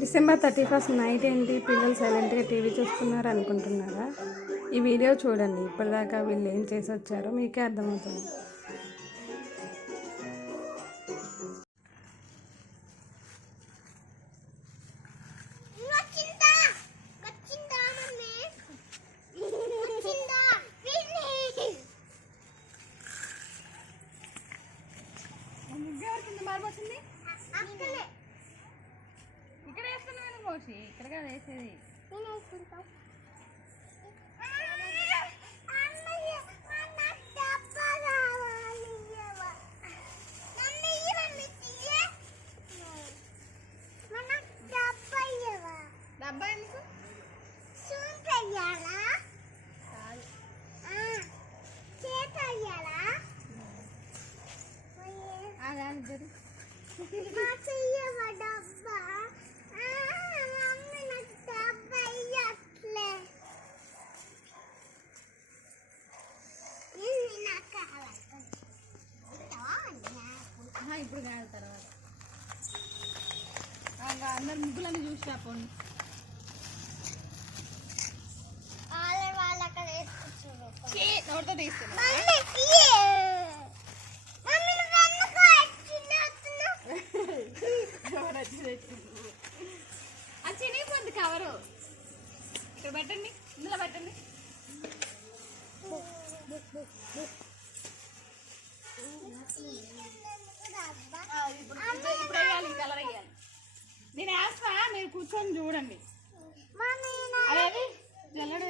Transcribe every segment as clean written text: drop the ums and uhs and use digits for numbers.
December 31 night ఏంటి పిల్లలు సైలెంట్గా టీవీ చూస్తున్నారు అనుకుంటున్నారా? ఈ వీడియో చూడండి. ఇప్పటిదాకా వీళ్ళు ఏం చేసి వచ్చారో మీకే అర్థమవుతుంది. ఇక్కడ కాదు వేసేది. డబ్బా ఎందుకు? ఇప్పుడు కాదు తర్వాత అందరు ముగ్గులని చూసి రాపోండి. నోటితో తీస్తున్నా అది చినిగిపోద్ది కవరు. ఇక్కడ పెట్టండి, ఇందులో పెట్టండి. ఇప్పుడు వేయాలి, కలర్ వేయాలి. నేను వేస్తా, మీరు కూర్చొని చూడండి. అదేది జల్లడు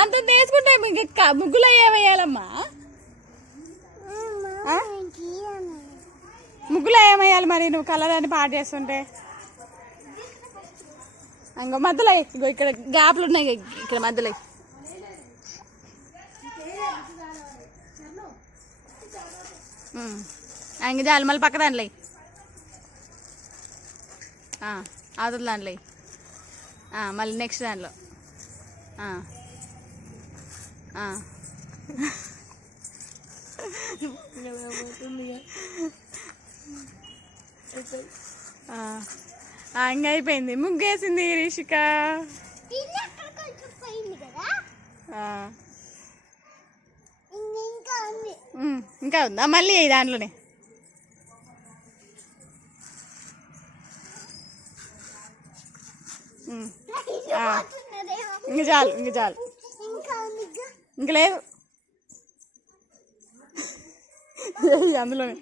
అంత తీసుకుంటే ముగ్గులు ఏమయ్యాలమ్మా? ముగ్గులో ఏమయ్యాలి మరి నువ్వు కలర్ అని పాటు చేస్తుంటే? ఇంకో మధ్యలో ఇగో ఇక్కడ గ్యాప్లు ఉన్నాయి, ఇక్కడ మధ్యలో ఇంక చాలు. మళ్ళీ పక్క దాంట్లో అవతల దాంట్లో మళ్ళీ నెక్స్ట్ దాంట్లో ఇంకా అయిపోయింది. ముగ్గేసింది రిషిక. ఇంకా ఉందా? మళ్ళీ దాంట్లోనే ఇంక చాలు, ఇంక చాలు, ఇంక లేదు అందులోనే.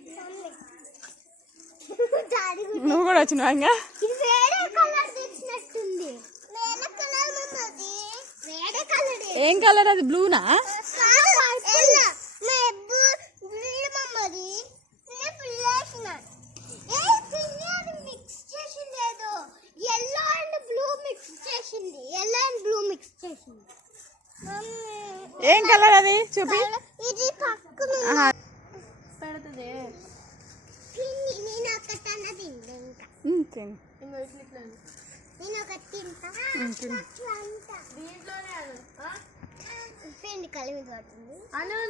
నువ్వు కూడా వచ్చినావు ఇంకా? ఏం కలర్ అది? బ్లూనా? ఏం కలర్ అది? చూపి.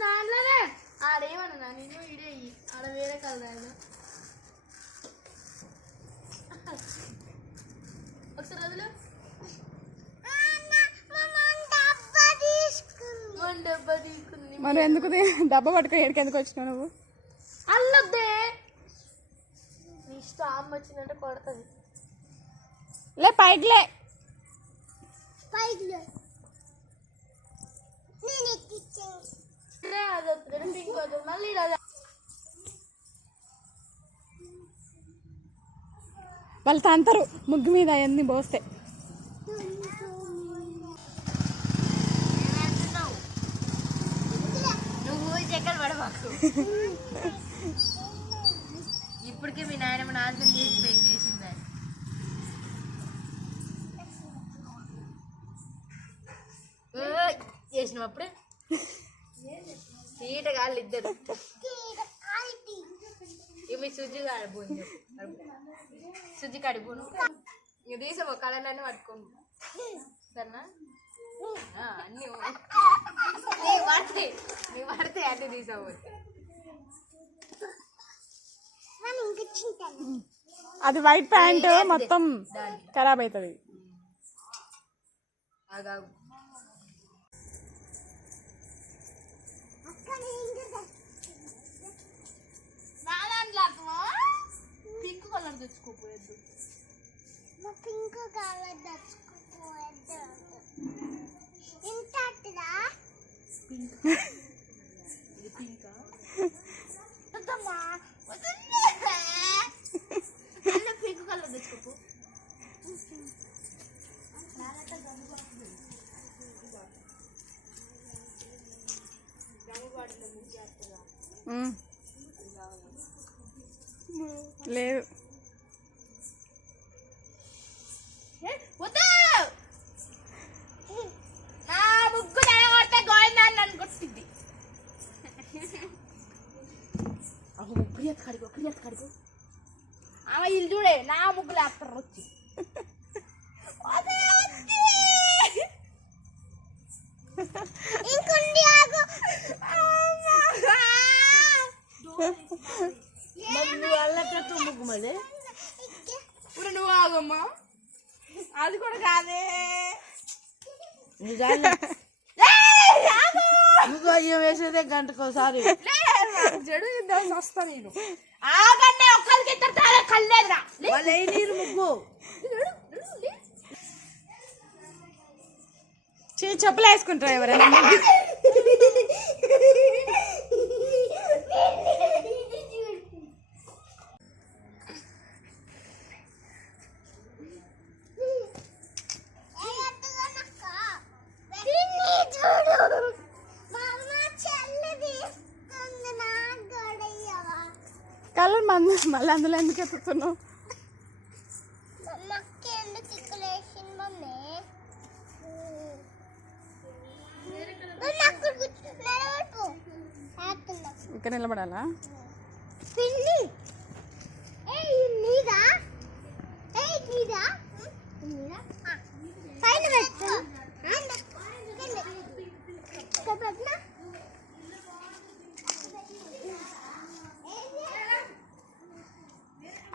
దాంట్లోనే ఆడేమన్నా నేను ఇడే ఆడ వేరే కలర్ ఒకసారి వదిలే. మనం ఎందుకు డబ్బా పట్టుకొని ఎక్కడికి ఎందుకు వచ్చినావు నువ్వు? అల్లొద్దే, నీ ఇష్టం. అమ్మ వచ్చిందంటే కొడుతుంది. లే పైకిలే, మళ్ళీ వాళ్ళు తంతరు ముగ్గు మీద అవన్నీ పోస్తే. ఇప్పటికే మీ నాయనమ్మ నాశనం చేసిపోయింది, చేసిందని. చేసినావు అప్పుడే సీట కాళ్ళు ఇద్దరు. మీ సుజ్జి కాడిపోయింది, సుజ్జి కడిపోను. ఇక తీసావు కళలన్నీ పట్టుకోండి సరేనా? అన్నీ పడితే అన్ని తీసుకోవచ్చు. అది వైట్ ప్యాంట్ మొత్తం ఖరాబ్ అవుతుంది. పింక్ కలర్ తెచ్చుకోపోయేది. పింక్ కలర్ తెచ్చుకోపోయేది. ఇంత ఇది పింకా? Pink colour తెచ్చుకోపో. లేదు నా ముగ్గు నెలగొడితే గోవిందాన్ని నన్ను కొట్టింది. ప్రియత్ కడుగు ఆమె ఇల్లు చూడే నా ముగ్గులు వేస్తారు వచ్చి. ఇంకొండి ఆగు. ముగ్గు మళ్ళీ ఇప్పుడు నువ్వు ఆగమ్మా. అది కూడా కాదే నువ్వు అయ్యం వేసేదే గంటకోసారి జడు ఇద్దాం వస్తా నేను. ఆగండి ఒక్కరికి ఇద్దరు కళ్ళేదురా వాళ్ళు ఏ నీరు ముగ్గు చెప్పులు వేసుకుంటారు ఎవరైనా. కలర్ మళ్ళీ అందులో ఎందుకు ఎత్తుతున్నావు? ఇక్కడ నిలబడాలా?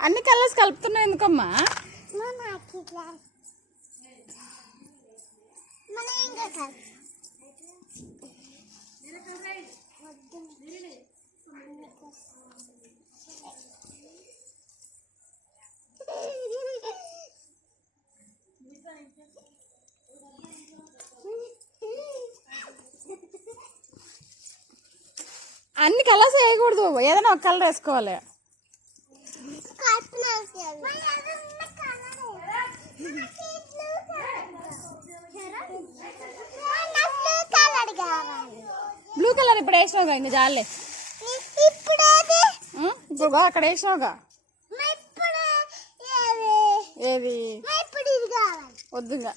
అన్ని కలర్స్ కలుపుతున్నావు ఎందుకమ్మా? అన్ని కలర్స్ వేయకూడదు, ఏదైనా ఒక కలర్ వేసుకోవాలి. బ్లూ కలర్ ఇప్పుడు వేసినావుగా, ఇంకా చాలే. ఇప్పుడు అక్కడ వేసినావుగా. ఏది వద్దుగా.